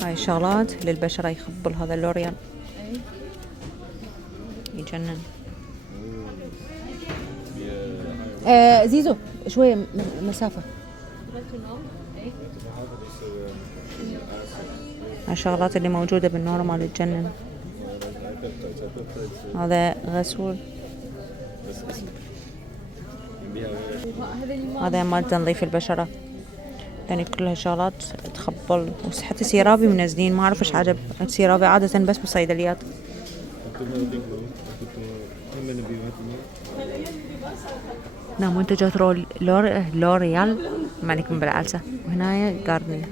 هاي الشغلات للبشرة يخبل هذا اللوريال يجنن. زيزو شوية مسافة. هاي الشغلات اللي موجودة بالنورمال تجنن. هذا غسول، هذا مال تنظيف البشرة، يعني كلها شغلات تخبل. حتى سيرابي منزلين، ما اعرف ايش عجب سيرابي عادة بس بالصيدليات. هنا منتجات لوريال مالكم بالعلسة، وهنايا جاردني.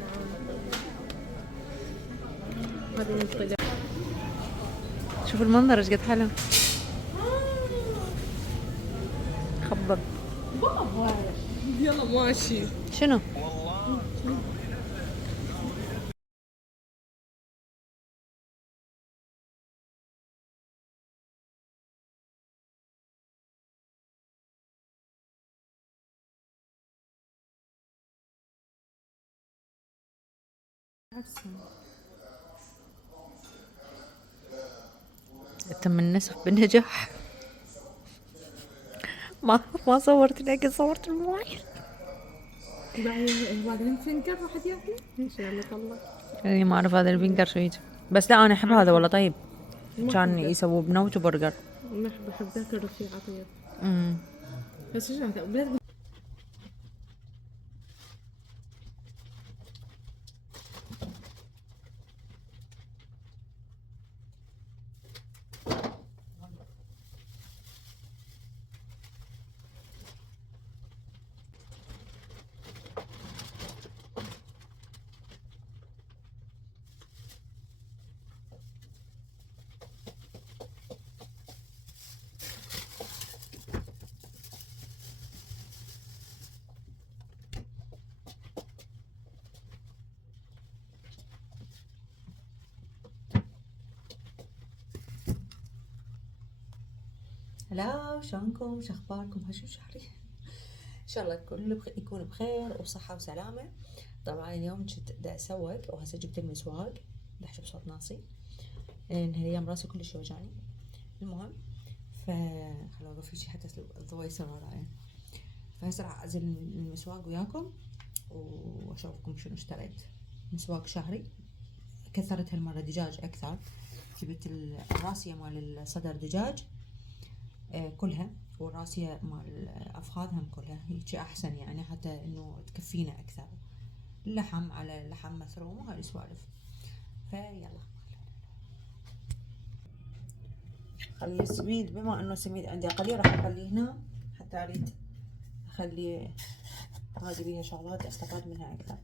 شوف المنظر ايش قد حلو. خبل يلا ماشي. شنو؟ تم النسخ بالنجاح. ما صورت لك، صورت الموبايل. بعدين فينكر راح ياكله ان شاء الله. الله يعني ما اعرف هذا الفينجر شو يجي، بس لا انا احب هذا والله طيب. كان يسووا بنوت وبرجر. بحب ذاك الرفيع طيب. بس ايش هلا شلونكم؟ شو اخباركم؟ هشو شهري ان شاء الله يكون بخير وصحه وسلامه. طبعا اليوم كنت دا اسوق وهسه جبت المسواق، دا احشي بصوت ناصي لان هالايام راسي كلش يوجعني. المهم خلوا اوقف شي حتى الضوء يصير وراي. فهسه راح انزل المسواق وياكم واشوفكم شنو اشتريت. مسواق شهري، كثرت هالمره دجاج اكثر. جبت الراسيه مال الصدر دجاج كلها، والراسية مال الأفخاذ هم كلها، هيجي أحسن يعني حتى إنه تكفينا أكثر. اللحم على لحم مثروم وهاي السوالف. فيلا خلي السميد، بما إنه السميد عندي قليل راح أخليه هنا حتى أريد أخلي هذه بيها شغلات أستفاد منها أكثر.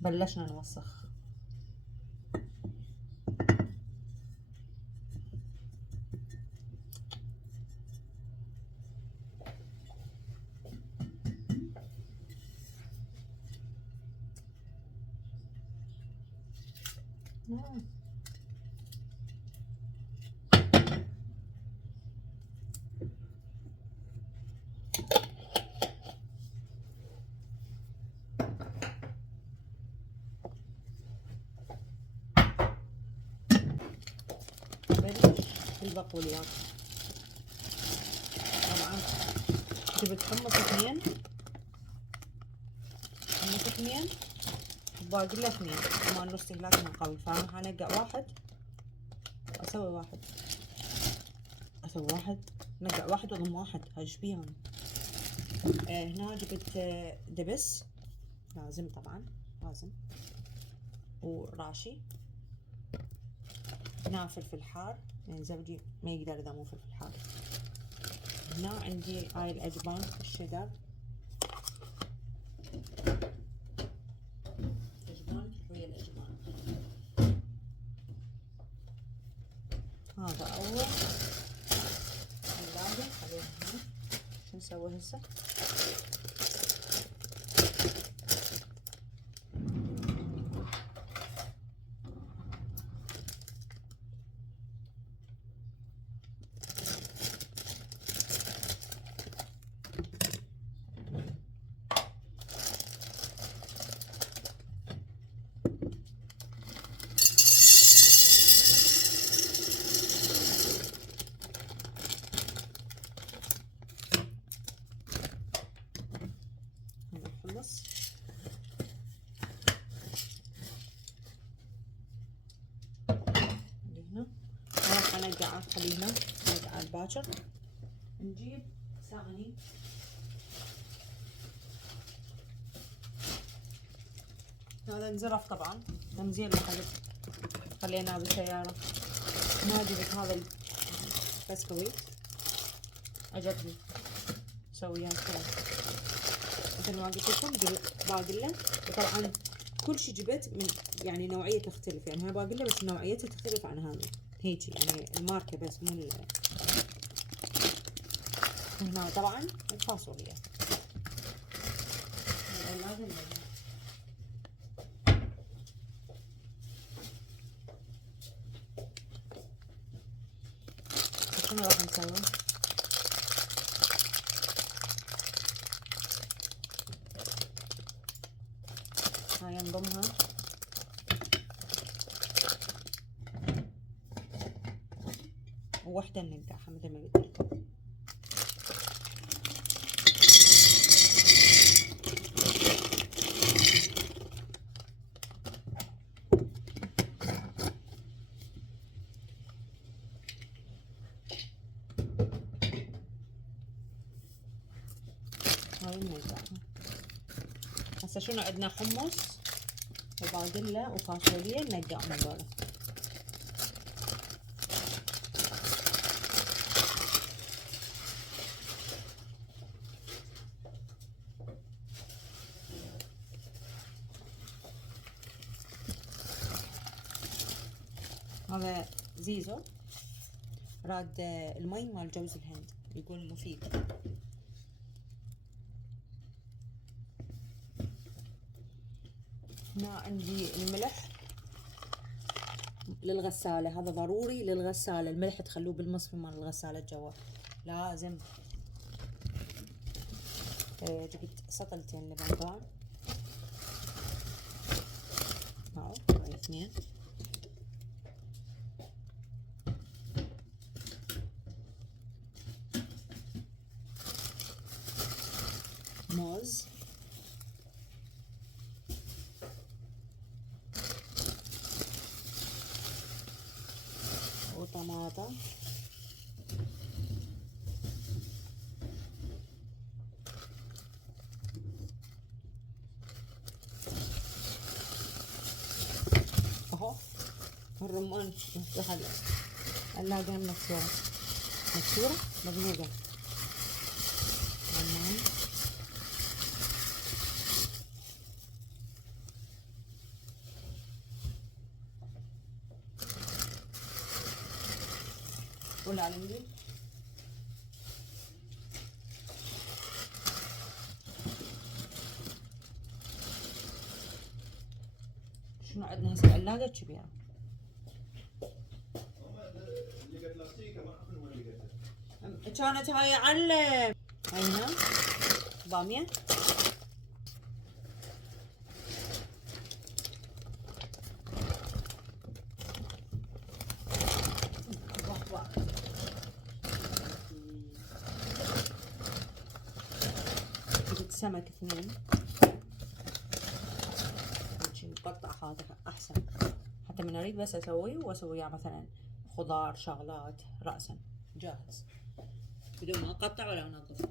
بلشنا نوسخ. البقوليات طبعا جبت حمص اثنين، باقي له اثنين، ما له استهلاك من قبل، فراح انقع واحد اسوي واحد، نقع واحد واضم واحد. هاي ايش بيه انا؟ هنا جبت دبس، لازم طبعا لازم، وراشي. هنا فلفل حار، يعني زوجي ما يقدر اذا مو فلفل حار. هنا عندي هاي الاجبان الشجر، ويا الاجبان. هذا اول الباقي خلينا هنا. شو نسوي هسه؟ نقع خلينا نقع الباكر. نجيب صغني هذا انزرف طبعا، تنزيل لحد خليناه بالسيارة. نادرت هذا البسكويت عجبني سويها كذا مثل ما قلت لكم. جبت باقلة، وطبعا كل شي جبت من يعني نوعية تختلف، يعني هاي باقلة بس نوعيتها تختلف عن هذه هيجي، يعني الماركة بس مو هنا طبعا الفاصوليا. لازم شنو راح نسوي؟ هاي نضمها ووحدة ننقعها مثل ما قلت لكم. هاي ننقعها. هسه شنو عندنا؟ حمص وباقلة وفاصوليا ننقعهم هذول. هذا زيزو راد المي مال جوز الهند، يقول مفيد. هنا عندي الملح للغسالة، هذا ضروري للغسالة، الملح تخلوه بالمصفى مال الغسالة جوا لازم. جبت سطلتين لبن، هاي اثنين. موز وطماطم اهو. الرمان اللاقة مكسورة مضموقة. رمان والعلمي شنو عندنا هسه العلاقة تشبيها. كانت هاي علم. هاي هنا بامية جبت سمك اثنين مقطع، هذا احسن حتى من اريد بس اسويه واسويه مثلا خضار شغلات رأسا جاهز بدون ما اقطع ولا انظف.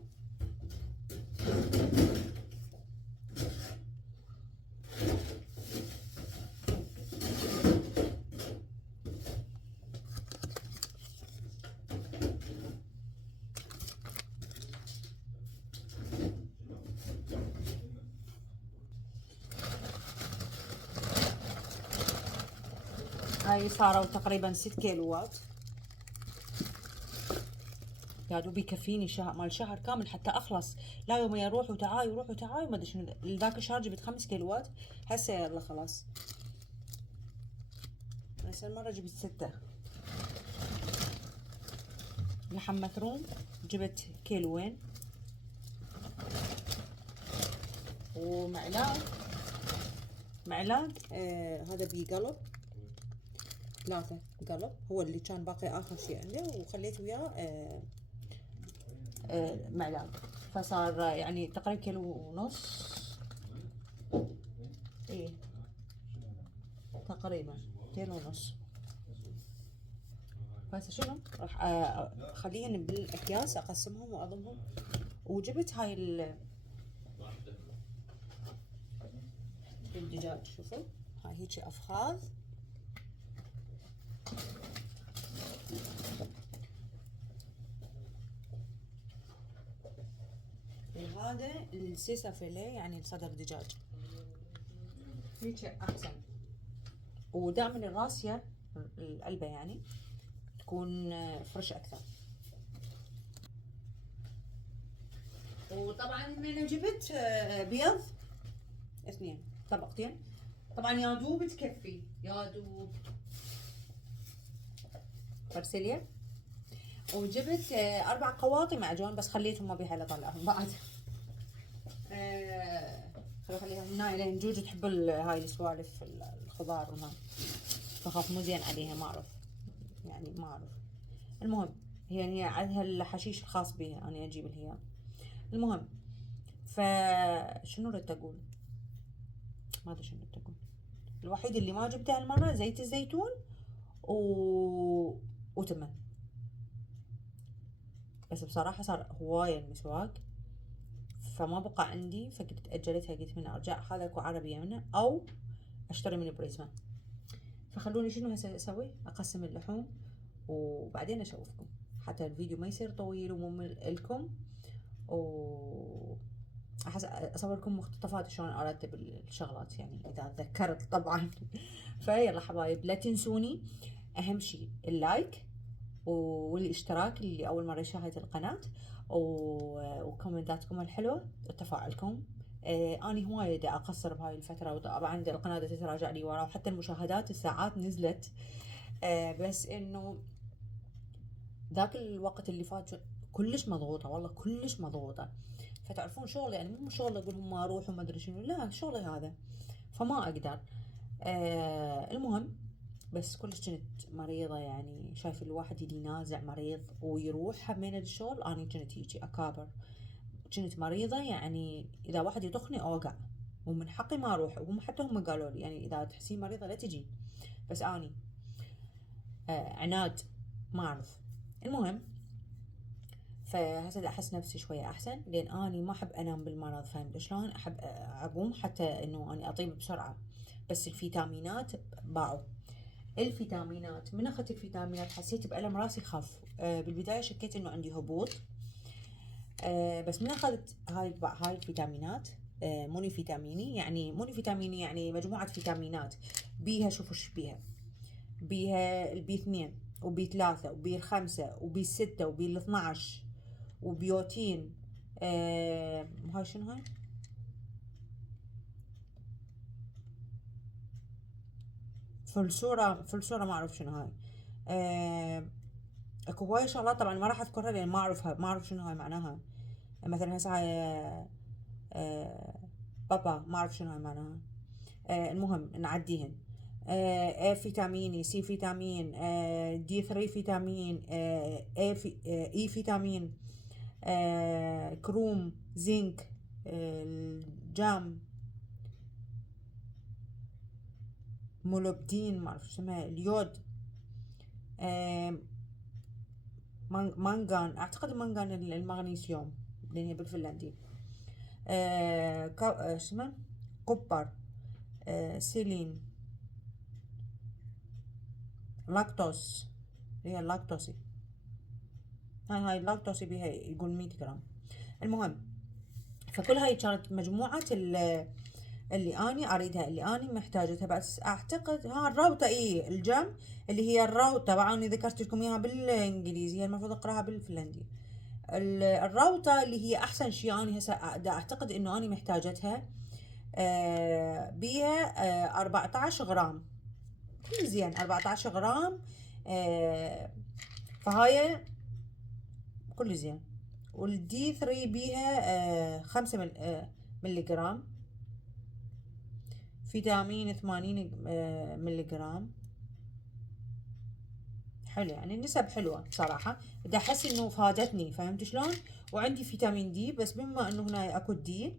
هاي صاروا تقريبا 6 كيلوات، يا دوب يكفيني مال شهر كامل حتى اخلص. لا يوم يروح وتعاي وروح وتعاي وما ادري شنو. ذاك الشهر جبت 5 كيلوات، هسه يلا خلاص. هسه المرة جبت 6. لحم مفروم جبت كيلوين، ومعلاق هذا بقلب 3 قلب، هو اللي كان باقي اخر شيء عنده، وخليت وياه معلاق، فصار يعني تقريبا كيلو ونص. ايه تقريبا كيلو ونص، هسه شنو راح اخليهن بالاكياس اقسمهم واضمهم. وجبت هاي الدجاج، شوفوا هاي هيجي افخاذ. وهذا السيسا فيليه يعني صدر دجاج، هيك احسن. ودائما الراسية القلبة يعني تكون فرش اكثر. وطبعا انا جبت بيض 2 طبقتين، طبعا يا دوب تكفي، يا دوب فرسلية. وجبت 4 قواطي معجون، بس خليتهم ما بيها اطلعهم بعد. خليهم هنا لين جوجو تحب هاي السوالف الخضار وهاي، فخاف مو زين عليها، ما اعرف يعني ما اعرف. المهم هي عندها الحشيش الخاص بها، انا اجيب لها. المهم فشنو ردت اقول؟ ما ادري شنو ردت اقول. الوحيد اللي ما جبته هالمره زيت الزيتون وتمن. بس بصراحه صار هوايه المسواق، فما بقى عندي، فقلت اجلتها، قلت من ارجع هذا اكو عربيه منه او اشتري من بريزما. فخلوني شنو هسه اسوي؟ اقسم اللحوم وبعدين اشوفكم، حتى الفيديو ما يصير طويل وممل لكم، اصور لكم مقتطفات شلون ارتب الشغلات يعني اذا تذكرت طبعا. فيلا حبايب، لا تنسوني اهم شيء اللايك والاشتراك اللي اول مره يشاهد القناه، وكومنتاتكم الحلوه وتفاعلكم. اني هوايه دا اقصر بهاي الفتره، وطبعا القناه دا تتراجع لي ورا، وحتى المشاهدات الساعات نزلت. بس انه ذاك الوقت اللي فات كلش مضغوطه، والله كلش مضغوطه. فتعرفون شغل يعني مو شغل اقول هم اروح وما ادري شنو، لا شغلي هذا، فما اقدر. المهم بس كلش كنت مريضة، يعني شايف الواحد يدي نازع مريض ويروح همين الشغل، أنا كنت هيجي أكابر، كنت مريضة يعني إذا واحد يطخني أوقع، ومن حقي ما أروح. وهم حتى هم قالوا لي يعني إذا تحسين مريضة لا تجي، بس أني عناد ما أعرف. المهم فهسه أحس نفسي شوية أحسن، لأن أني ما أحب أنام بالمرض، فهمت شلون؟ أحب أقوم حتى إنه أني أطيب بسرعة. بس الفيتامينات باعوا. الفيتامينات من اخذت الفيتامينات حسيت بألم راسي خف. بالبداية شكيت انه عندي هبوط. بس من اخذت هاي الفيتامينات، موني فيتاميني، يعني موني فيتاميني يعني مجموعة فيتامينات بيها، شوفوا ايش بيها البي 2 وبي 3 وبي 5 وبي 6 وبي 12 وبيوتين. هاي شنو هاي؟ فلسورة ما اعرف شنو هاي. اكو هواي شغلات طبعا ما راح اذكرها لان ما اعرفها، ما اعرف شنو هاي معناها. مثلا هسه هاي بابا ما اعرف شنو هاي معناها. المهم نعديهن. A فيتامين، سي فيتامين، دي 3 فيتامين، اي فيتامين، كروم، زنك، الجام، مولوبدين ما اعرف اسمها، اليود، مانغان، اعتقد مانغان المغنيسيوم لان هي بالفنلندي، اسمه كوبر، سيلين، لاكتوز، هي اللاكتوسي، هاي اللاكتوسي بيها يقول 100 جرام. المهم فكل هاي كانت مجموعة اللي اني اريدها، اللي اني محتاجتها. بس اعتقد الروتة، الجم اللي هي الروتة، طبعا اني ذكرت لكم اياها بالانجليزي، هي المفروض اقراها بالفنلندي. الروتة اللي هي احسن شيء اني هسه اعتقد انه اني محتاجتها. بيها 14 غرام، كل زين 14 غرام. فهاي كل زين. والدي 3 بيها 5 ملي جرام. فيتامين 80 ملي جرام. حلو يعني النسب حلوة بصراحة، دا أحس إنه فادتني، فهمت شلون؟ وعندي فيتامين دي، بس بما إنه هنا أكو دي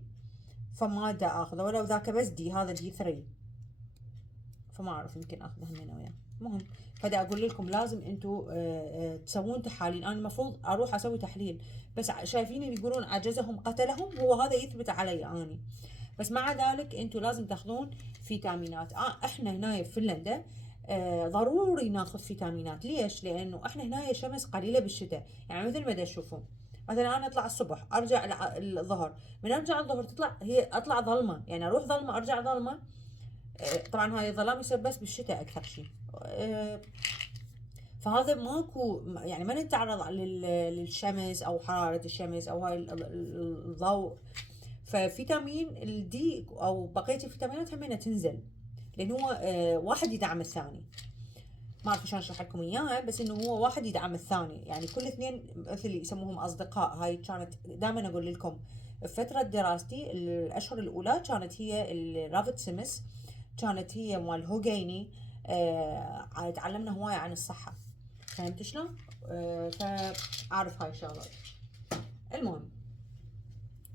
فما دا آخذه، ولو ذاك بس دي، هذا دي 3، فما أعرف يمكن آخذه من وياه. مهم. فدا اقول لكم لازم انتم تسوون تحاليل. انا المفروض اروح اسوي تحليل، بس شايفين اللي يقولون عجزهم قتلهم، هو هذا يثبت علي اني. بس مع ذلك انتم لازم تاخذون فيتامينات. احنا هنا في فنلندا ضروري ناخذ فيتامينات. ليش؟ لانه احنا هنا شمس قليله بالشتاء، يعني مثل ما تشوفون مثلا انا اطلع الصبح ارجع الظهر، من ارجع الظهر اطلع ظلمه، يعني اروح ظلمه ارجع ظلمه. طبعا هاي الظلام يصير بس بالشتاء اكثر شيء. فهذا ماكو، يعني ما نتعرض للشمس او حراره الشمس او هاي الضوء. ففيتامين الدي او بقيه الفيتامينات همينه تنزل، لان هو واحد يدعم الثاني. ما اعرف شلون اشرح لكم اياها، بس انه هو واحد يدعم الثاني، يعني كل اثنين مثل يسموهم اصدقاء. هاي كانت دائما اقول لكم فترة دراستي الاشهر الاولى كانت هي الرافت سيمس، كانت هي مال هوجيني. تعلمنا هواية عن الصحة، فهمت شلون؟ فاعرف هاي الشغلات. المهم،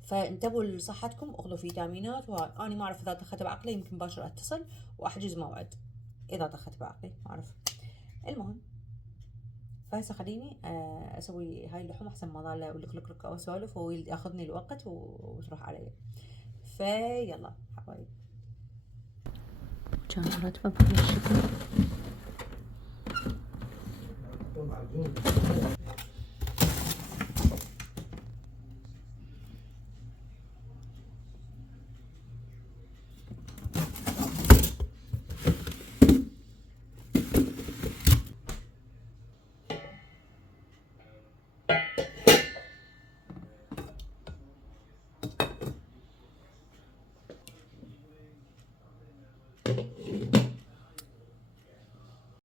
فانتبهوا لصحتكم، اخذوا فيتامينات. وانا ما اعرف اذا طخت بعقلي، يمكن باشر اتصل واحجز موعد اذا طخت بعقلي، ما اعرف. المهم، فهسه خليني اسوي هاي اللحوم احسن ما ظل لك لك واسولف وياخذني الوقت وتروح علي. فيلا حبايبي، كان راتبه بهالشكل.